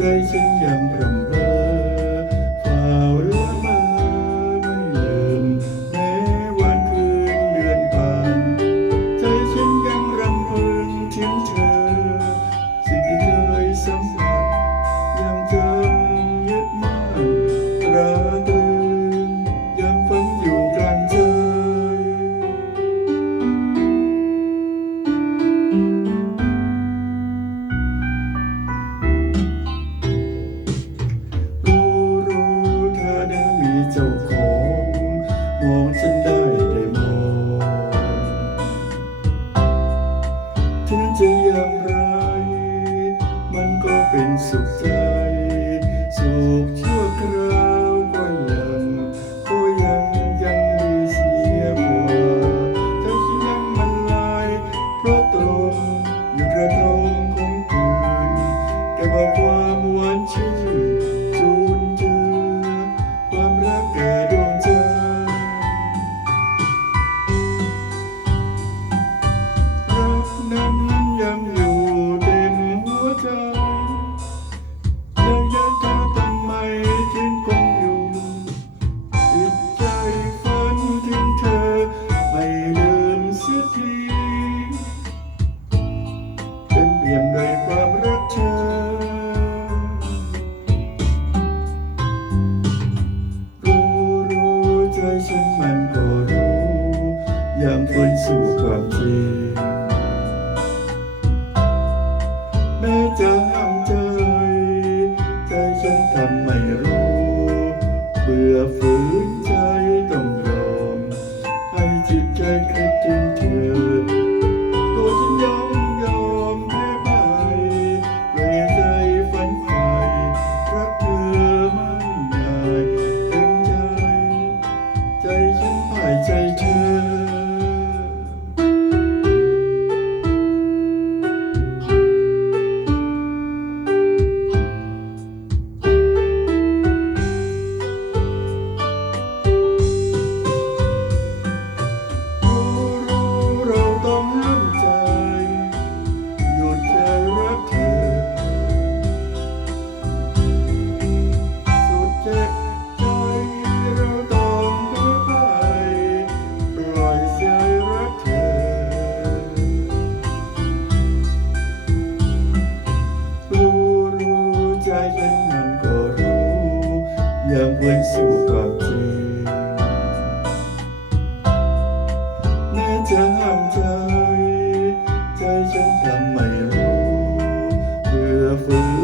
ใจฉันยังรอ ไปสู่ความจริงแม้จะห้ามใจใจฉันทำไม่รู้ เบื่อฝืน Thank.